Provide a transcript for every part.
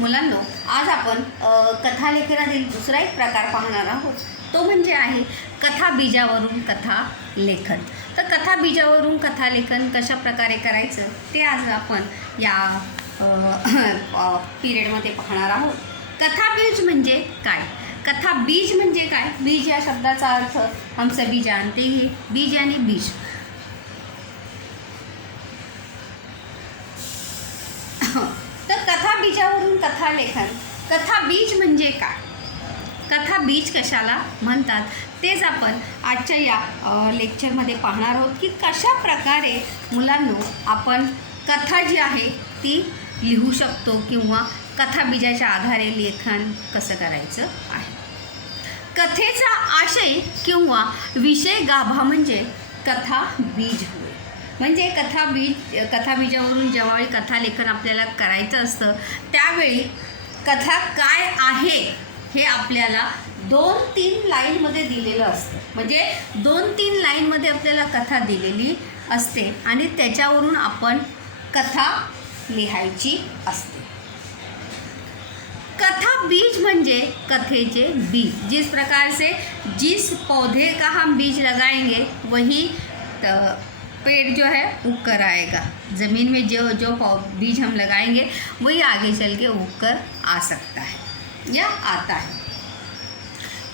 मुलांनो, आज आपण कथालेखनातील दुसरा एक प्रकार पाहणार आहोत. तो म्हणजे आहे कथा बीजावरून कथा लेखन. तर कथा बीजावरून कथा लेखन कशा प्रकारे करायचं ते आज आपण या पिरियडमध्ये पाहणार आहोत. कथा बीज म्हणजे काय? कथा बीज म्हणजे काय? बीज या शब्दाचा अर्थ हम सभी जानते हैं. बीज यानी बीज. तर कथा बीजावरून कथा लेखन. कथा बीज म्हणजे काय? कथा बीज कशाला म्हणतात तेच आपण आजच्या या लेक्चरमध्ये पाहणार आहोत की कशा प्रकारे मुलांनो आपण कथा जी आहे ती लिहू शकतो किंवा कथा बीजाच्या आधारे लेखन कसं करायचं आहे. कथेचा आशय किंवा विषय गाभा म्हणजे कथा बीज होय. म्हणजे कथा बीजावरून जेव्हा कथा लेखन आपल्याला करायचं असतं त्यावेळी कथा काय आहे हे आपल्याला 2-3 लाईनमध्ये दिलेलं असतं. म्हणजे 2-3 लाईनमध्ये आपल्याला कथा दिलेली असते आणि त्याच्यावरून आपण कथा लिहायची असते. कथा बीज म्हणजे कथेचे बीज. जिस प्रकार से जिस पौधे का हम बीज लगाएंगे वही पेड़ जो है उग कर आएगा. ज़मीन में जो बीज हम लगाएंगे वही आगे चल के उग कर आ सकता है या आता है.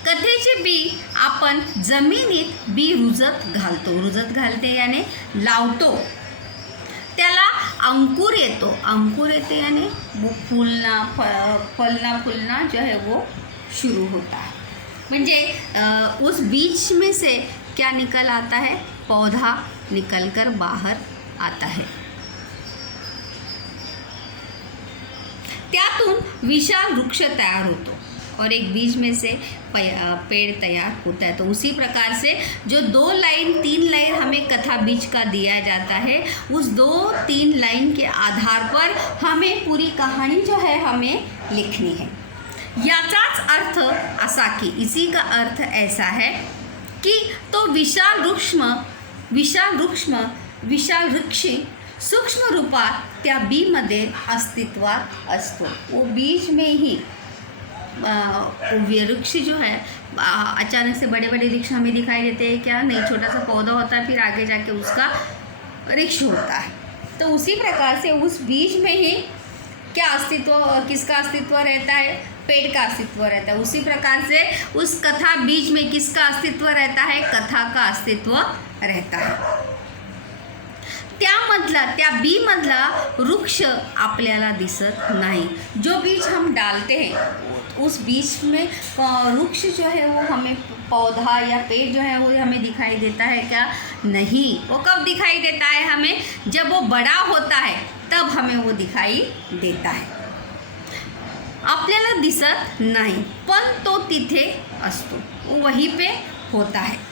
कथेचे बी आपण जमिनीत बी रुजत घालते याने लावतो. त्याला अंकुर येते यानी वो फूलना जो है वो शुरू होता है. म्हणजे उस बीज में से क्या निकल आता है? पौधा निकल कर बाहर आता है. त्यातून विशाल वृक्ष तैयार होतो और एक बीज में से पेड़ तैयार होता है. तो उसी प्रकार से जो 2-3 लाइन हमें कथा बीज का दिया जाता है उस 2-3 लाइन के आधार पर हमें पूरी कहानी जो है हमें लिखनी है. याचाच अर्थ असा की इसी का अर्थ ऐसा है कि तो विशाल वृक्ष सूक्ष्म रूपात त्या बीमध्ये अस्तित्वात असतो. वो बीज में ही वृक्ष जो है अचानक से बड़े बड़े वृक्ष हमें दिखाई देते हैं क्या? नहीं, छोटा सा पौधा होता है फिर आगे जाके उसका वृक्ष होता है. तो उसी प्रकार से उस बीज में ही क्या किसका अस्तित्व रहता है? पेड़ का अस्तित्व रहता है. उसी प्रकार से उस कथा बीज में किसका अस्तित्व रहता है? कथा का अस्तित्व रहता है. त्या बी मधला वृक्ष आपल्याला दिसत नहीं. जो बीज हम डालते हैं उस बीज में वृक्ष जो है वो हमें पौधा या पेड़ जो है वो हमें दिखाई देता है क्या? नहीं. वो कब दिखाई देता है हमें? जब वो बड़ा होता है तब हमें वो दिखाई देता है. आपल्याला दिसत नहीं पण तो तिथे असतो. वो वहीं पे होता है.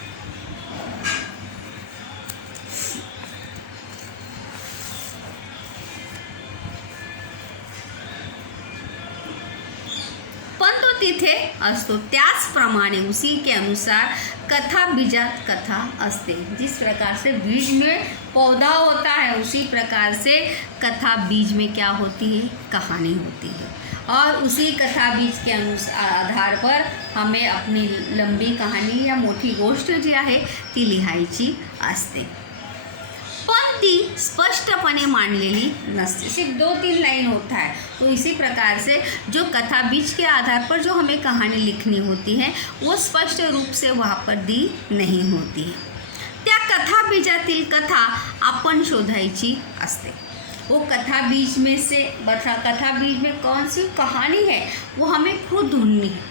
तिथे असतो. त्याचप्रमाणे उसी के अनुसार कथा बीजात कथा असते. जिस प्रकार से बीज में पौधा होता है उसी प्रकार से कथा बीज में क्या होती है? कहानी होती है. और उसी कथा बीज के आधार पर हमें अपनी लंबी कहानी या मोठी गोष्ट जी आहे ती लिहायची असते. पण ती स्पष्टपणे मांडलेली नसते. सिर्फ 2-3 लाइन होता है. तो इसी प्रकार से जो कथा बीज के आधार पर जो हमें कहानी लिखनी होती है वो स्पष्ट रूप से वहाँ पर दी नहीं होती है. त्या कथा बीजातील कथा आपण शोधायची असते. वो कथा बीज में से कथा बीज में कौन सी कहानी है वो हमें खुद ढूंढनी है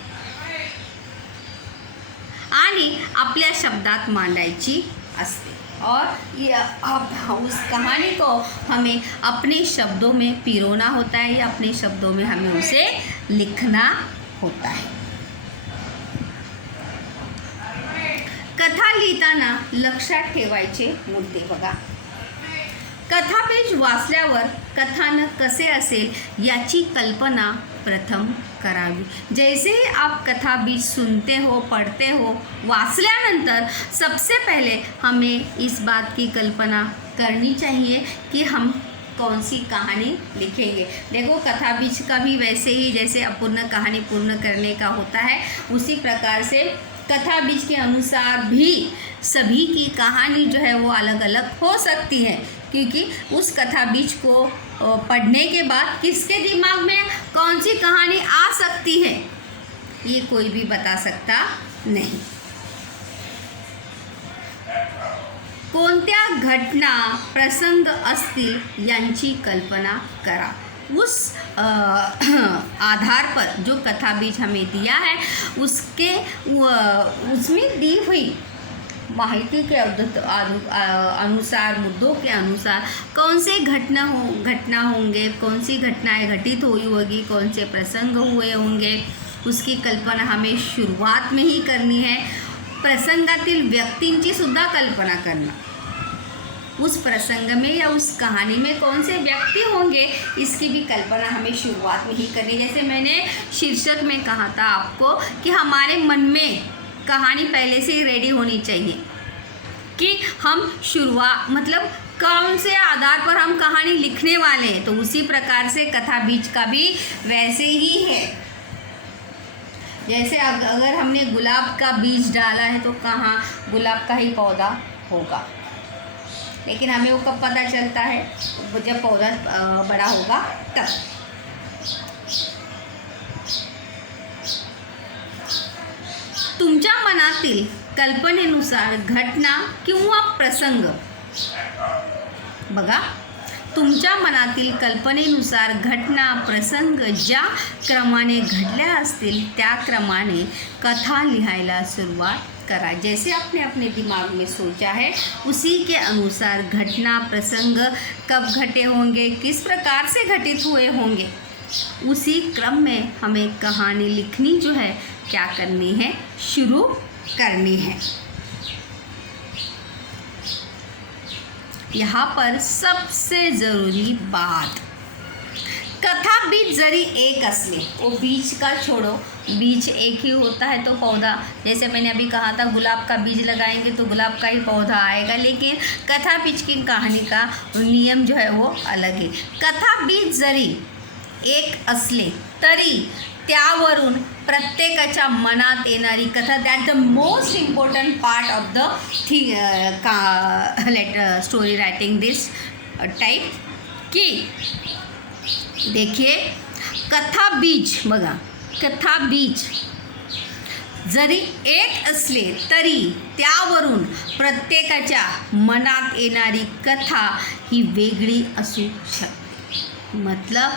आणि आपल्या शब्दात मांडायची असते. और उस कहानी को हमें अपने शब्दों में पिरोना होता है या अपने शब्दों में हमें उसे लिखना होता है. कथा लिहिताना लक्षात ठेवायचे मुद्दे बघा. कथाबीज वाचल्यावर कथानक कसे असेल याची कल्पना प्रथम करावी. जैसे ही आप कथा बीज सुनते हो, पढ़ते हो, वाचल्यानंतर सबसे पहले हमें इस बात की कल्पना करनी चाहिए कि हम कौन सी कहानी लिखेंगे। देखो कथा बीज का भी वैसे ही जैसे अपूर्ण कहानी पूर्ण करने का होता है, उसी प्रकार से कथा बीज के अनुसार भी सभी की कहानी जो है वो अलग अलग हो सकती है, क्योंकि उस कथा बीज को पढ़ने के बाद किसके दिमाग में कौन सी कहानी आ सकती है ये कोई भी बता सकता नहीं। कोणत्या घटना प्रसंग असतील यांची कल्पना करा। उस आधार पर जो कथा बीज हमें दिया है उसमें दी हुई माहिती के अनुसार, मुद्दों के अनुसार कौन से घटना होंगे, कौन सी घटनाएं घटित हुई होगी, कौन से प्रसंग हुए होंगे, उसकी कल्पना हमें शुरुआत में ही करनी है। प्रसंगातील व्यक्तींची सुद्धा कल्पना करना, उस प्रसंग में या उस कहानी में कौन से व्यक्ति होंगे इसकी भी कल्पना हमें शुरुआत में ही करनी। जैसे मैंने शीर्षक में कहा था आपको कि हमारे मन में कहानी पहले से ही रेडी होनी चाहिए कि हम शुरुआत मतलब कौन से आधार पर हम कहानी लिखने वाले हैं। तो उसी प्रकार से कथा बीज का भी वैसे ही है। जैसे अगर हमने गुलाब का बीज डाला है तो कहाँ गुलाब का ही पौधा होगा, लेकिन हमें वो कब पता चलता है, जब पौधा बड़ा होगा तब। तुमच्या मनातील कल्पनेनुसार घटना किंवा प्रसंग, बघा, तुमच्या मनातील कल्पनेनुसार घटना प्रसंग ज्या क्रमाने घडल्या असतील त्या क्रमाने कथा लिहायला सुरुवात करा। जैसे आपने अपने दिमाग में सोचा है उसी के अनुसार घटना प्रसंग कब घटे होंगे, किस प्रकार से घटित हुए होंगे, उसी क्रम में हमें कहानी लिखनी जो है क्या करनी है, शुरू करनी है। यहाँ पर सबसे ज़रूरी बात, कथा बीज जरी एक असले, वो बीज का छोड़ो, बीज एक ही होता है तो पौधा, जैसे मैंने अभी कहा था गुलाब का बीज लगाएंगे तो गुलाब का ही पौधा आएगा, लेकिन कथा बीज की कहानी का नियम जो है वो अलग है। कथा बीज जरी एक असले तरी त्यावरून प्रत्येकाच्या मनात येणारी कथा, that the most important part of the story writing this type की, देखिए कथा बीज, बघा कथा बीज जरी एक असले तरी त्यावरून प्रत्येकाच्या मनात येणारी कथा ही वेगळी असू शकते। मतलब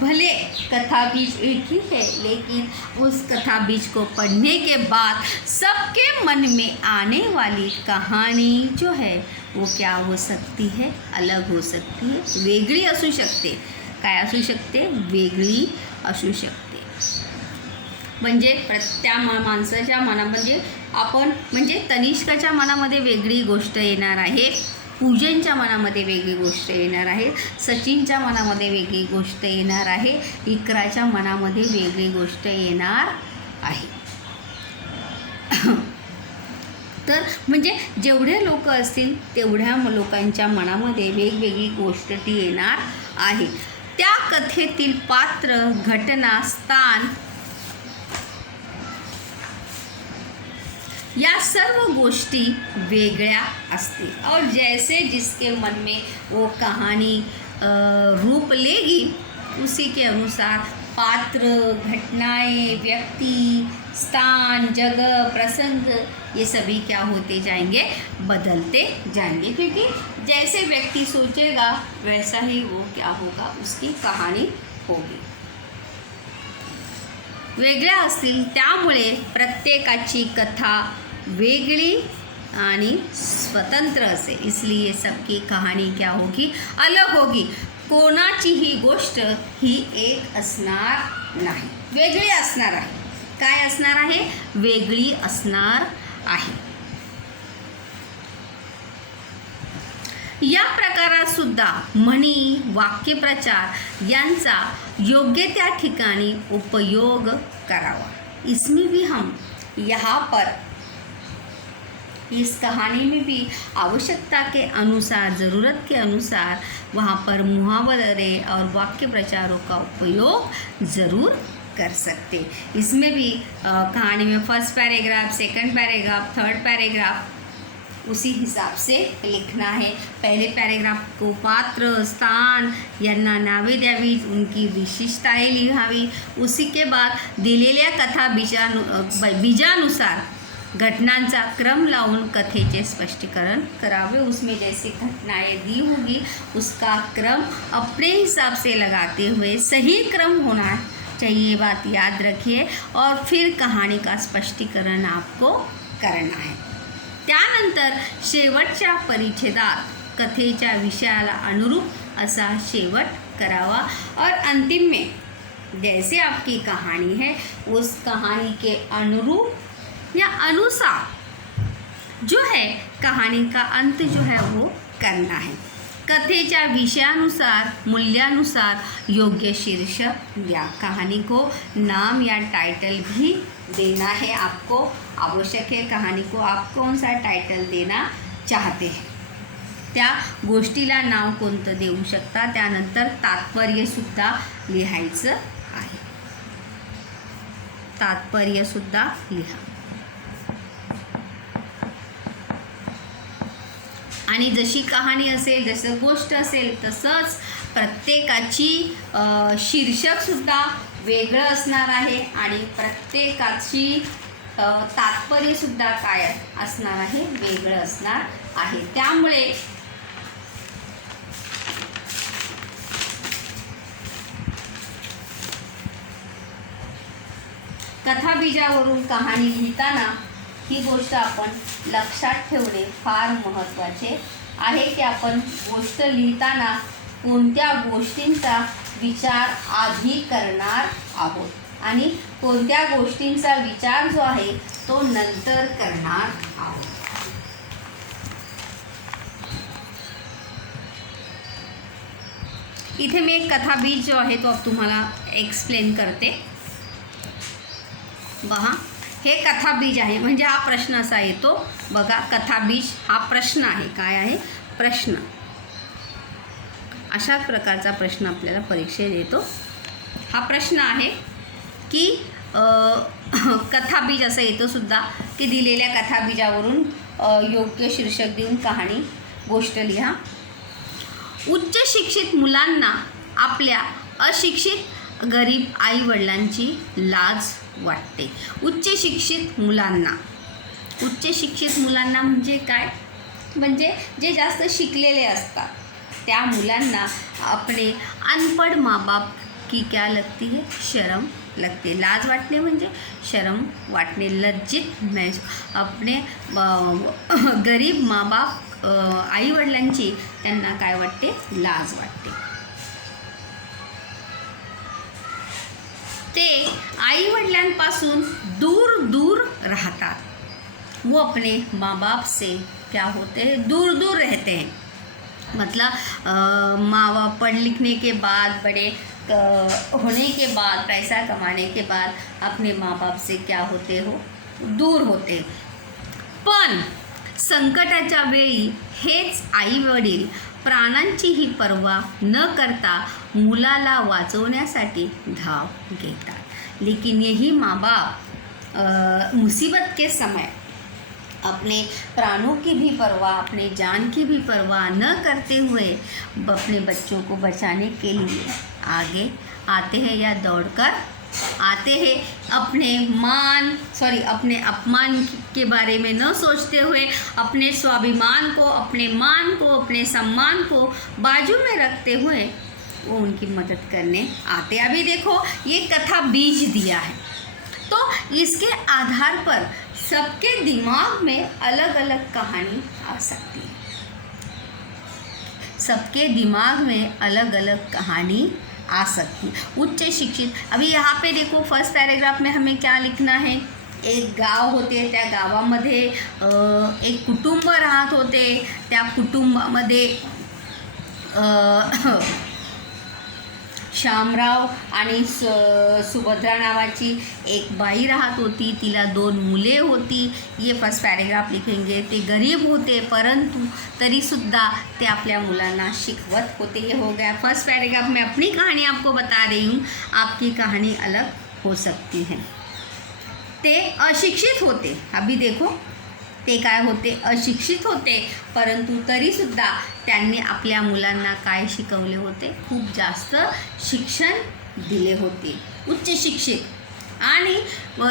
भले कथा बीज एक ही है, लेकिन उस कथा बीज को पढ़ने के बाद सबके मन में आने वाली कहानी जो है वो क्या हो सकती है, अलग हो सकती है, वेगळी असू शकते। काय असू शकते, वेगळी असू शकते। म्हणजे त्या माणसाच्या मना म्हणजे आपण म्हणजे तनिष्काच्या मनामध्ये वेगळी गोष्ट येणार आहे, पूजनच्या मनामध्ये वेगळी गोष्ट येणार आहे, सचिनच्या मनामध्ये वेगळी गोष्ट येणार आहे, इकराच्या मनामध्ये वेगळी गोष्ट येणार आहे। तर म्हणजे जेवढे लोक असतील तेवढ्या लोकांच्या मनामध्ये वेगवेगळी गोष्ट ती येणार आहे। त्या कथेतील पात्र, घटना, स्थान या सर्व गोष्टी वेगळ्या असतील और जैसे जिसके मन में वो कहानी रूप लेगी उसी के अनुसार पात्र, घटनाएं, व्यक्ति, स्थान, जगह, प्रसंग ये सभी क्या होते जाएंगे, बदलते जाएंगे, क्योंकि जैसे व्यक्ति सोचेगा वैसा ही वो क्या होगा, उसकी कहानी होगी। वेगळ्या असतील त्यामुळे प्रत्येकाची कथा वेगळी आणि स्वतंत्र असे, इसलिए सबकी कहानी क्या होगी, अलग होगी। कोणाचीही गोष्ट ही एक असणार नाही, वेगळी असणार आहे। काय असणार आहे, वेगळी असणार आहे। या प्रकारात सुद्धा म्हणी, वाक्यप्रचार यांचा योग्य त्या ठिकाणी उपयोग करावा। इसमें भी हम यहाँ पर इस कहानी में भी आवश्यकता के अनुसार, ज़रूरत के अनुसार वहाँ पर मुहावरे और वाक्य प्रचारों का उपयोग ज़रूर कर सकते। इसमें भी कहानी में first paragraph, second paragraph, third paragraph उसी हिसाब से लिखना है। पहले पैराग्राफ को पात्र, स्थान यांना नावे द्यावीत, उनकी विशेषताएं लिहावी। उसी के बाद दिलेल्या कथा बीजानुसार घटनांचा क्रम लावून कथेचे स्पष्टीकरण करावे। उसमें जैसे घटनाएं दी होगी उसका क्रम अपने हिसाब से लगाते हुए सही क्रम होना चाहिए, ये बात याद रखिए। और फिर कहाणी का स्पष्टीकरण आपको करना है। त्यानंतर शेवटच्या परिच्छेदात कथेच्या विषयाला अनुरूप असा शेवट करावा। और अंतिम में जैसे आपकी कहानी है उस कहानी के अनुरूप या अनुसार जो है कहानी का अंत जो है वो करना है। कथेच्या विषयानुसार, मूल्यानुसार योग्य शीर्षक या कहानी को नाम या टाइटल भी देना है। आपको आवश्यक है कहानी को आप कौन सा टाइटल देना चाहते हैं, त्या गोष्टीला नाव कोणतं देऊ शकता। त्यानंतर तात्पर्यसुद्धा लिहायचं आहे, तात्पर्यसुद्धा लिहा। आणि जशी कहाणी असेल, जसं गोष्ट असेल तसंच प्रत्येकाची शीर्षकसुद्धा वेगळं असणार आहे आणि प्रत्येकाची तात्पर्यसुद्धा काय असणार आहे, वेगळं असणार आहे। त्यामुळे कथाबीजावरून कहाणी लिहिताना ही गोष्ट आपण लक्षात ठेवणे फार महत्त्वाचे आहे की आपण गोष्ट लिहिताना कोणत्या गोष्टींचा विचार आधी करणार आहोत आणि कोणत्या गोष्टींचा विचार जो आहे तो नंतर करणार आहोत। इथे मी एक कथाबीज जो आहे तो अब तुम्हाला एक्सप्लेन करते। बघा, हे कथाबीज आहे, म्हणजे हा प्रश्न असा येतो बघा। कथाबीज हा प्रश्न आहे, काय आहे, प्रश्न। अशाच प्रकारचा प्रश्न आपल्याला परीक्षेत येतो। हा प्रश्न आहे की कथाबीज असं येतो सुद्धा की दिलेल्या कथाबीजावरून योग्य शीर्षक देऊन कहाणी, गोष्ट लिहा। उच्च शिक्षित मुलांना आपल्या अशिक्षित गरीब आईवडिलांची लाज वाटते। उच्च शिक्षित मुलांना, उच्च शिक्षित मुलांना म्हणजे काय, म्हणजे जे जास्त शिकलेले असतात त्या मुलांना अपने अनपढ़ माँ बाप की क्या लगती है, शर्म लगती। लाज वाटणे म्हणजे शर्म वाटणे, लज्जित महसूस, अपने गरीब माँ बाप आई वडिलांची त्यांना काय वाटते, लाज वाटते। ते आई वडिलांपासून दूर दूर रहतात। वो अपने माँ बाप से क्या होते हैं, दूर दूर रहते हैं। मतलब माँ बाप पढ़ लिखने के बाद, बड़े होने के बाद, पैसा कमाने के बाद अपने माँ बाप से क्या होते हो, दूर होते। पण संकटाच्या वेळी हेच आई वडील प्राणांचीही पर्वा न करता मुलाला वाचवण्यासाठी धाव घेतात। लेकिन यही माँ बाप मुसीबत के समय अपने प्राणों की भी परवाह, अपने जान की भी परवाह न करते हुए अपने बच्चों को बचाने के लिए आगे आते हैं या दौड़कर आते हैं। अपने अपमान के बारे में न सोचते हुए अपने स्वाभिमान को, अपने मान को, अपने सम्मान को बाजू में रखते हुए वो उनकी मदद करने आते। अभी देखो ये कथा बीज दिया है, तो इसके आधार पर सबके दिमाग में अलग अलग कहानी आ सकती है। सबके दिमाग में अलग अलग कहानी आ सकती है। उच्च शिक्षित, अभी यहाँ पे देखो फर्स्ट पैराग्राफ में हमें क्या लिखना है, एक गाव होते, त्या गावामध्ये एक कुटुंब राहत होते। त्या कुटुंबामध्ये शामराव आणि सुभद्रा नावाची एक बाई राहत होती, तिला 2 मुले होती। ये फर्स्ट पैराग्राफ लिखेंगे। ते गरीब होते परंतु तरीसुद्धा ते आपल्या मुलांना शिकवत होते। ये हो गया फर्स्ट पैराग्राफ। मैं अपनी कहानी आपको बता रही हूँ, आपकी कहानी अलग हो सकती है। ते अशिक्षित होते, अभी देखो ते काय होते, अशिक्षित होते परंतु तरीसुद्धा त्यांनी आपल्या मुलांना काय शिकवले होते, खूप जास्त शिक्षण दिले होते, उच्च शिक्षित। आणि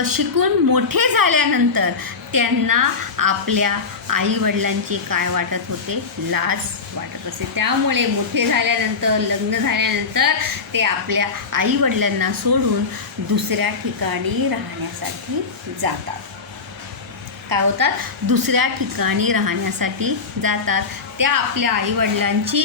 शिकून मोठे झाल्यानंतर त्यांना आपल्या आईवडिलांची काय वाटत होते, लाज वाटत असे। त्यामुळे मोठे झाल्यानंतर, लग्न झाल्यानंतर ते आपल्या आईवडिलांना सोडून दुसऱ्या ठिकाणी राहण्यासाठी जातात। काय होतात, दुसऱ्या ठिकाणी राहण्यासाठी जातात। त्या आपल्या आईवडिलांची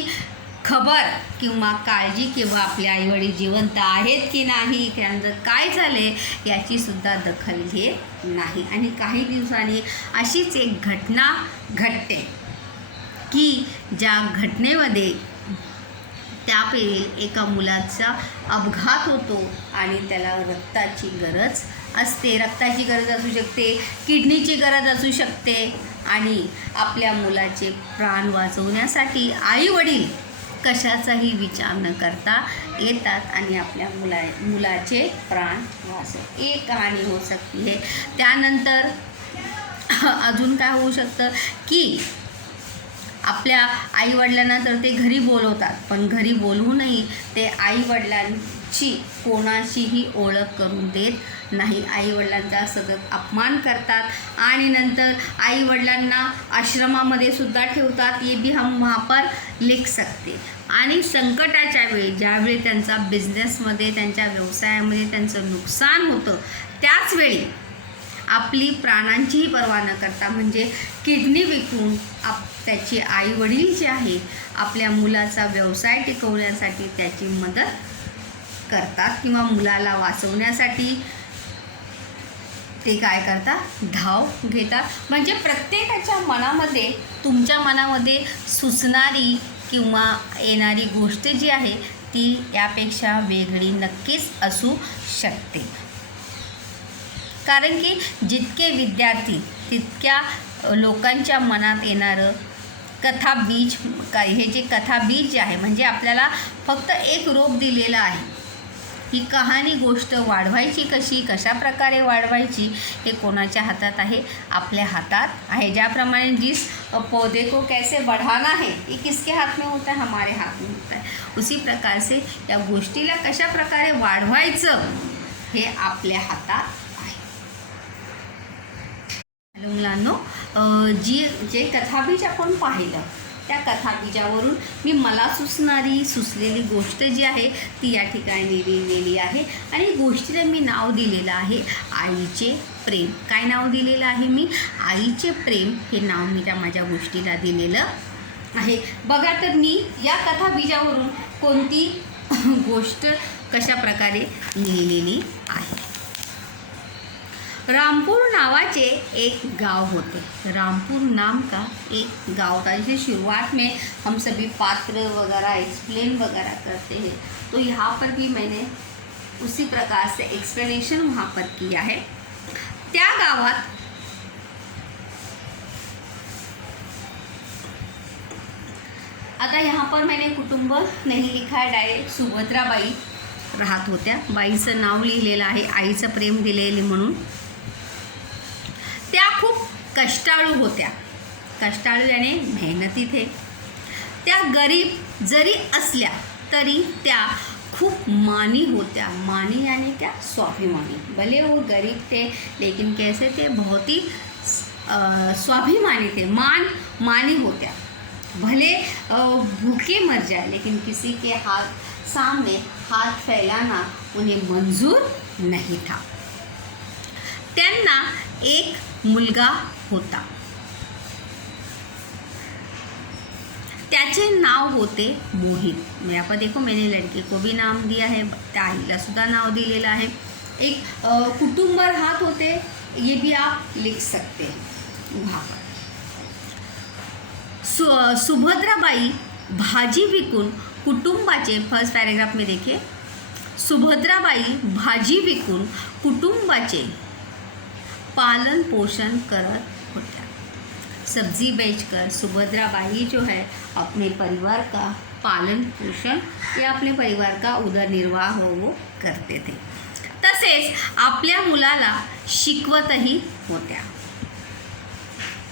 खबर किंवा काळजी किंवा आपले आईवडील जिवंत आहेत की नाही, त्यांचं काय झाले याची सुद्धा दखल घेत नाही। आणि काही दिवसांनी अशीच एक घटना घडते की ज्या घटनेमध्ये त्यावेळी एका मुलाचा अपघात होतो आणि त्याला रक्ताची गरज असते। रक्ताची गरज असू शकते, किडनीची गरज असू शकते आणि आपल्या मुलाचे प्राण वाचवण्यासाठी आईवडील कशाचाही विचार न करता येतात आणि आपल्या मुलाचे प्राण वाचवतात। एक कहाणी हो सकती है। त्यानंतर अजून काय होऊ शकतं की आपल्या आईवडिलांना तर ते घरी बोलवतात, पण घरी बोलवूनही ते आईवडिलांची कोणाशीही ओळख करून देत नाही। आईवडिलांचा सतत अपमान करतात आणि नंतर आईवडिलांना आश्रमामध्ये सुद्धा ठेवतात। ये भी हम वहाँ पर लिख सकते। आणि संकटाच्या वेळी ज्यावेळी त्यांचा बिझनेसमध्ये, त्यांच्या व्यवसायामध्ये त्यांचं नुकसान होतं, त्याचवेळी आपली प्राणांचीही पर्वा न करता म्हणजे किडनी विकून त्याची आईवडील जे आहे आपल्या मुलाचा व्यवसाय टिकवण्यासाठी त्याची मदत करतात किंवा मुलाला वाचवण्यासाठी ते काय करतात, धाव घेतात। म्हणजे प्रत्येकाच्या मनामध्ये, तुमच्या मनामध्ये सुचणारी किंवा येणारी गोष्ट जी आहे ती यापेक्षा वेगळी नक्कीच असू शकते। कारण की जितके विद्यार्थी तितक्या लोकांच्या मनात येणारं कथा बीज, हे जे कथा बीज जे आहे म्हणजे आपल्याला फक्त एक रोप दिलेलं आहे। ही कहाणी गोष्ट वाढवायची कशी, कशा प्रकारे वाढवायची हे कोणाच्या हातात आहे, आपल्या हातात आहे। ज्याप्रमाणे जिस पौधे को कैसे बढ़ाना है ये किसके हाथ में होता है, हमारे हाथ में होता है। उसी प्रकार से या गोष्टीला कशा प्रकारे वाढवायचं हे आपल्या हातात आहे। हॅलो मुलांनो, जे कथाबीज आपण पाहिलं त्या कथाबीजावरून मी मला सुचलेली गोष्ट जी आहे ती या ठिकाणी लिहिलेली आहे आणि गोष्टीला मी नाव दिलेलं आहे आईचे प्रेम। काय नाव दिलेलं आहे मी, आईचे प्रेम हे नाव मी त्या माझ्या गोष्टीला दिलेलं आहे। बघा तर मी या कथाबीजावरून कोणती गोष्ट कशा प्रकारे लिहिलेली आहे। रामपुर नावाचे एक गांव होते। रामपुर नाम का एक गांव था। जैसे शुरुआत में हम सभी पात्र वगैरह एक्सप्लेन वगैरह करते हैं, तो यहाँ पर भी मैंने उसी प्रकार से एक्सप्लेनेशन वहाँ पर किया है। त्या गावात आता यहाँ पर मैंने कुटुंब नहीं लिखा है, डायरेक्ट सुभद्राबाई राहत होत्या। बाईचं नाव लिहिलेलं आहे, आईचं प्रेम दिलेली म्हणून। त्या खूप कष्टाळू होत्या, कष्टाळू याने मेहनती थे। त्या गरीब जरी असल्या तरी त्या खूप मानी होत्या। मानी यानी क्या, स्वाभिमानी। भले वो गरीब थे लेकिन कैसे थे, बहुत ही स्वाभिमानी थे, मानी होत्या। भले भूखे मर जाए लेकिन किसी के सामने हाथ फैलाना उन्हें मंजूर नहीं था। त्यांना एक मुलगा होता, त्याचे नाव होते मोहित। यहाँ पर देखो मैंने लड़के को भी नाम दिया है, त्या आईला सुद्धा नाव दिलेलं आहे। एक कुटुंब राहत होते, ये भी आप लिख सकते हैं वहाँ पर। सुभद्राबाई भाजी विकून कुटुंबाचे, फर्स्ट पैराग्राफ में देखिए, सुभद्राबाई भाजी विकून कुटुंबाचे पालन पोषण करत होत्या। सब्जी बेचकर सुभद्राबाई जो है अपने परिवार का पालन पोषण या अपने परिवार का उदरनिर्वाह वो करते थे। तसेच आपल्या मुलाला शिकवतही होत्या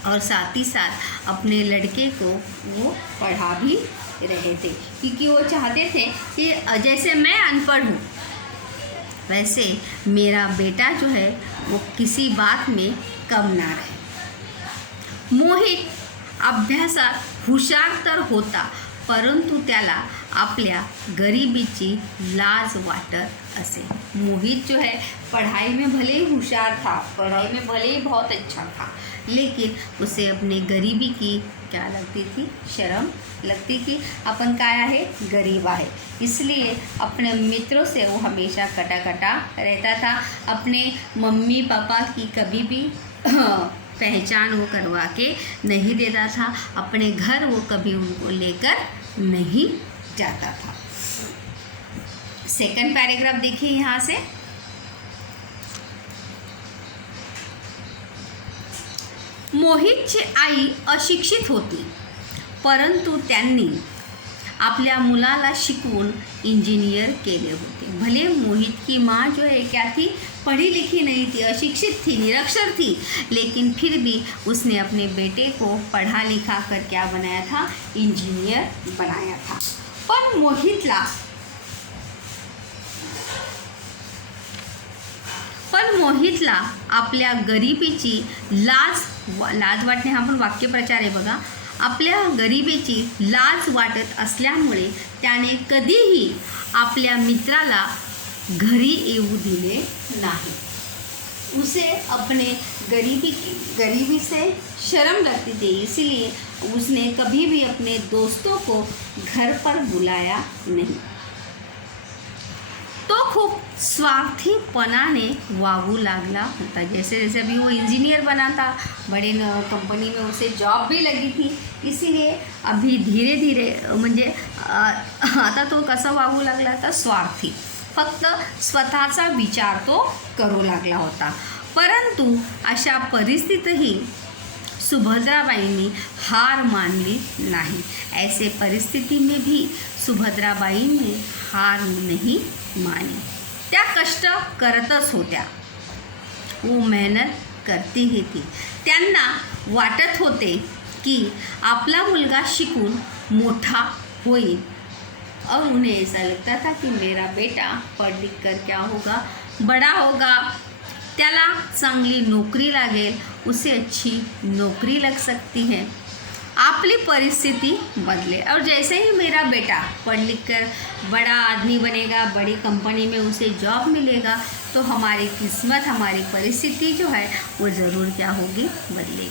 और साथ ही साथ अपने लड़के को वो पढ़ा भी रहे थे, क्योंकि वो चाहते थे कि जैसे मैं अनपढ़ हूँ वैसे मेरा बेटा जो है वो किसी बात में कम ना रहे। मोहित अभ्यासात हुशार तर होता, परंतु त्याला आपल्या गरिबीची लाज वाटत असे। मोहित जो है पढ़ाई में भले ही होशियार था, पढ़ाई में भले ही बहुत अच्छा था, लेकिन उसे अपने गरीबी की क्या लगती थी, शर्म लगती कि अपन काय आहे, गरीब आहे। इसलिए अपने मित्रों से वो हमेशा कटा कटा रहता था। अपने मम्मी पापा की कभी भी पहचान वो करवा के नहीं देता था। अपने घर वो कभी उनको लेकर नहीं जाता था। सेकंड पैराग्राफ देखिए यहाँ से। मोहितची आई अशिक्षित होती, परंतु त्यांनी आपल्या मुलाला शिकवून इंजीनियर केले होते। भले मोहित की माँ जो है क्या थी, पढ़ी लिखी नहीं थी, अशिक्षित थी, निरक्षर थी, लेकिन फिर भी उसने अपने बेटे को पढ़ा लिखा कर क्या बनाया था, इंजीनियर बनाया था। पण मोहितला आपल्या गरिबीची लाज वाटणे हा पण वाक्यप्रचार आहे बघा। आपल्या गरिबीची लाज वाटत असल्यामुळे त्याने कधीही आपल्या मित्राला घरी येऊ दिले नाही। उसे अपने गरीबी से शर्म लगती थी, इसीलिए उसने कभी भी अपने दोस्तों को घर पर बुलाया नहीं। तो खूब स्वार्थीपणाने वागू लागला होता। जैसे जैसे अभी वो इंजीनियर बना था, बड़े कंपनी में उसे जॉब भी लगी थी, इसीलिए अभी धीरे धीरे म्हणजे आता तो कसा वागू लागला होता, स्वार्थी, फक्त स्वतःचा विचार तो करू लागला होता। परंतु अशा परिस्थितीतही सुभद्राबाईंनी हार मानली नहीं। ऐसे परिस्थिति में भी सुभद्राबाई ने हार नहीं मानी। त्या कष्ट करतच होत्या, वो मेहनत करती ही थी। त्यांना वाटत होते की आपला मुलगा शिकून मोठा होईल, और उन्हें ऐसा लगता था कि मेरा बेटा पढ़ लिख कर क्या होगा, बड़ा होगा, त्याला चांगली नौकरी लागेल, उसे अच्छी नौकरी लग सकती है, आपली परिस्थिति बदले। और जैसे ही मेरा बेटा पढ़ लिख कर बड़ा आदमी बनेगा, बड़ी कंपनी में उसे जॉब मिलेगा, तो हमारी किस्मत, हमारी परिस्थिति जो है वो ज़रूर क्या होगी, बदलेगी।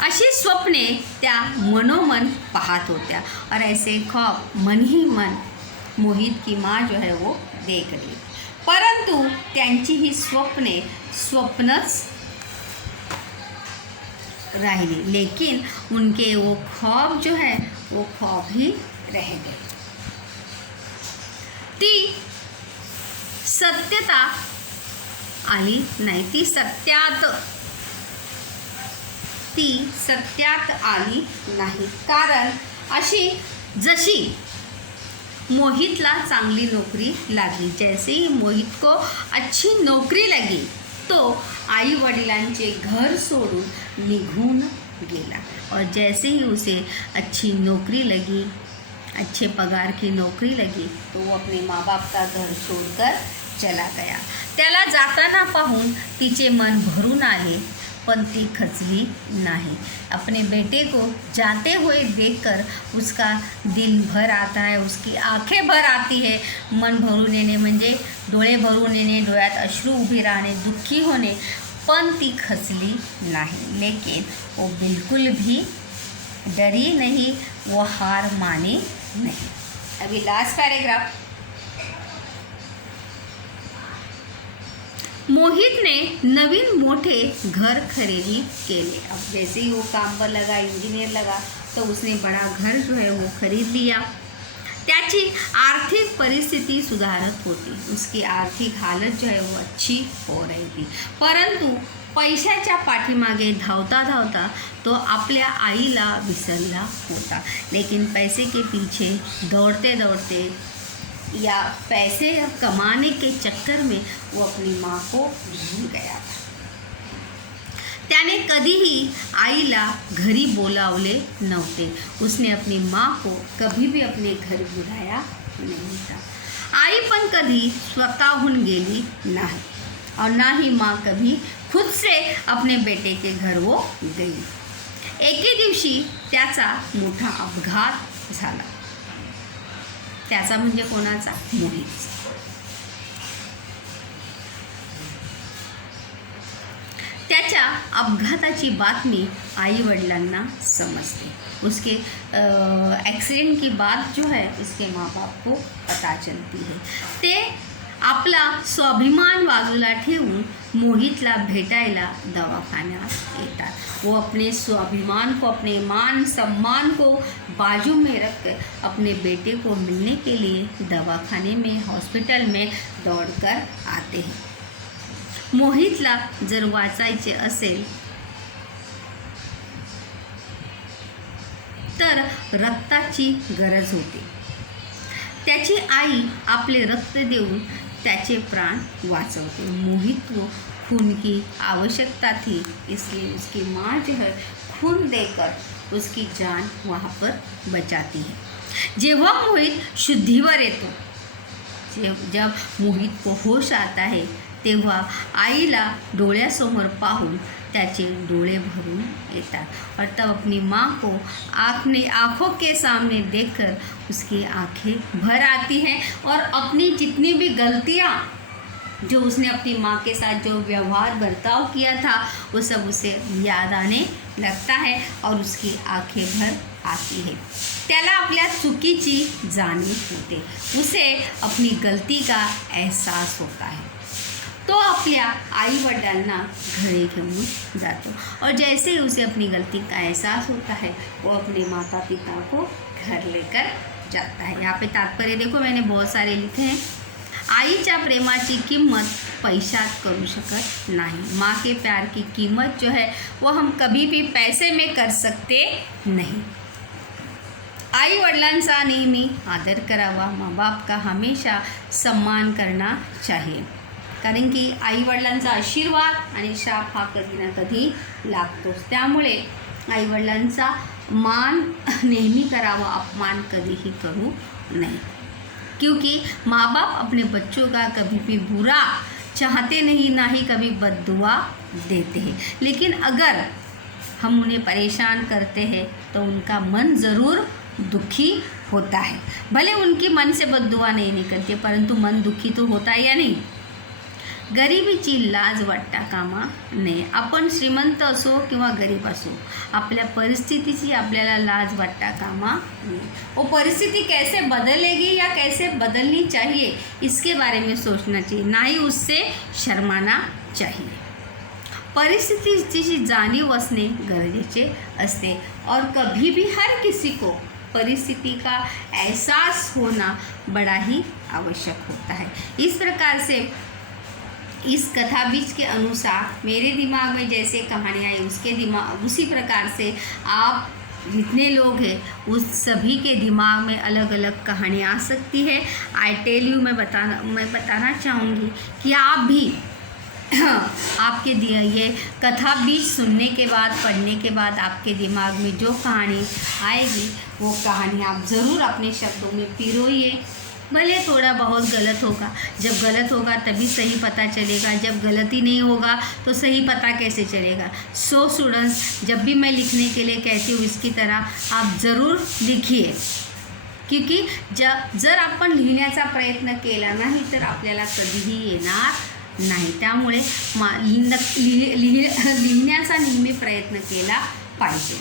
अशी स्वप्ने त्या मनोमन पाहत होत्या, और ऐसे ख्वाब मन ही मन मोहित की माँ जो है वो देख रही। परंतु त्यांची ही स्वप्ने स्वप्नच रही, लेकिन उनके वो ख्वाब जो है वो ख्वाब ही रह गए। ती सत्यता आली नाही, ती सत्यात आली नाही, कारण अशी जशी मोहितला चांगली नौकरी लागली, जैसे ही मोहित को अच्छी नौकरी लगी तो आई वडिलांचे घर सोडून निघून गेला, और जैसे ही उसे अच्छी नौकरी लगी, अच्छे पगार की नौकरी लगी, तो वो अपने माँ बाप का घर छोड़कर चला गया। त्याला जाताना पाहून तिचे मन भरून आले, पण ती खचली नहीं। अपने बेटे को जाते हुए देखकर उसका दिल भर आता है, उसकी आंखें भर आती है। मन भरून येणे म्हणजे डोळे भरून येणे, डोळ्यात अश्रू उभे राहणे, दुःखी होणे, पण ती खचली नहीं, लेकिन वो बिल्कुल भी डरी नहीं, वो हार मानी नहीं। अभी लास्ट पैराग्राफ। मोहित ने नवीन मोठे घर खरीदी केले। अब जैसे ही वो काम पर लगा, इंजीनियर लगा, तो उसने बड़ा घर जो है वो खरीद लिया। त्याची त्याची आर्थिक परिस्थिती सुधारत होती, उसकी आर्थिक हालत जो है वो अच्छी हो रही थी, परंतु पैशाच्या पाठीमागे धावता धावता तो आपल्या आईला विसरला होता। लेकिन पैसे के पीछे दौड़ते दौड़ते या पैसे कमाने के चक्कर में वो अपनी माँ को भूल गया था। त्याने कधीही आईला घरी बोलावले नव्हते, उसने अपनी माँ को कभी भी अपने घर बुलाया नहीं था। आई पण कधी स्वतःहून गेली नाही और ना ही माँ कभी खुद से अपने बेटे के घर वो गई। एके दिवशी त्याचा मोठा अपघात झाला, त्याचा म्हणजे कोणाचा? मोहितचा। त्याच्या अपघाताची बातमी आई वडिलांना समजते। उसके एक्सीडेंट की बात जो है उसके माँ बाप को पता चलती है। ते आपला स्वाभिमान बाजूला ठेवून मोहितला भेटायला दवाखान्यात येतात। वो अपने स्वाभिमान को, अपने मान सम्मान को बाजू में रखकर अपने बेटे को मिलने के लिए दवाखाने में, हॉस्पिटल में दौड़कर आते हैं। मोहितला जर वाचायचे असेल तर रक्ताची गरज होती। त्याची आई आपले रक्त देऊन त्याचे प्राण वाचवते। मोहित को खून की आवश्यकता थी, इसलिए उसकी माँ जो है खून देकर उसकी जान वहाँ पर बचाती है। जेव्हा मोहित शुद्धीवर येतो, जब मोहित को होश आता है, तेव्हा आईला डोळ्यासमोर पाहून त्याचे डोळे भरून येतात और तब अपनी माँ को आँखों के सामने देखकर उसकी आंखें भर आती हैं और अपनी जितनी भी गलतियाँ जो उसने अपनी माँ के साथ जो व्यवहार बर्ताव किया था वो सब उसे याद आने लगता है और उसकी आंखें भर आती है। त्याला आपल्या चुकीची जाणीव होते, उसे अपनी गलती का एहसास होता है। तो अपने आई वडिलांना घरे घेऊन जातो और जैसे ही उसे अपनी गलती का एहसास होता है वो अपने माता पिता को घर लेकर जाता है। यहाँ पे तात्पर्य देखो, मैंने बहुत सारे लिखे हैं। आईच्या प्रेमाची किंमत पैशात करू शकत नाही। माँ के प्यार की कीमत जो है वो हम कभी भी पैसे में कर सकते नहीं। आई वडिलांचा नेहमी आदर करावा, माँ बाप का हमेशा सम्मान करना चाहिए, कारण की आई वडिलांचा आशीर्वाद आणि शाप हा कधी ना कधी लागतोच। त्यामुळे आई वडिलांचा मान नेहमी करावा, अपमान कधीही करू नहीं, क्योंकि माँ बाप अपने बच्चों का कभी भी बुरा चाहते नहीं, ना ही कभी बद्दुआ देते हैं। लेकिन अगर हम उन्हें परेशान करते हैं तो उनका मन ज़रूर दुखी होता है। भले उनकी मन से बद्दुआ नहीं निकलती, परंतु मन दुखी तो होता है या नहीं। गरिबीची लाज वाटता कामा नये। आपण श्रीमंत असो किंवा गरीब असो, आपल्या परिस्थितीची आपल्याला लाज वाटता कामा नये। वो परिस्थिति कैसे बदलेगी या कैसे बदलनी चाहिए इसके बारे में सोचना चाहिए, ना ही उससे शर्माना चाहिए। परिस्थितीची जाणीव असणे गरजेचे असते और कभी भी हर किसी को परिस्थिति का एहसास होना बड़ा ही आवश्यक होता है। इस प्रकार से इस कथा बीज के अनुसार मेरे दिमाग में जैसे कहानी आई उसी प्रकार से आप जितने लोग हैं उस सभी के दिमाग में अलग अलग कहानी आ सकती है। आई टेल यू, मैं बताना चाहूँगी कि आप भी आपके ये कथा बीज सुनने के बाद, पढ़ने के बाद आपके दिमाग में जो कहानी आएगी वो कहानी आप ज़रूर अपने शब्दों में पिरोइए। भले थोड़ा बहुत गलत होगा, जब गलत होगा तभी सही पता चलेगा, जब गलती नहीं होगा तो सही पता कैसे चलेगा। सो स्टूडेंट्स, जब भी मैं लिखने के लिए कहती हूँ इसकी तरह आप ज़रूर लिखिए, क्योंकि जर आपण लिहिण्याचा प्रयत्न केला नाही तर आपल्याला कधीही येणार नाही। त्यामुळे लिहिण्याचा नेहमी प्रयत्न केला पाहिजे।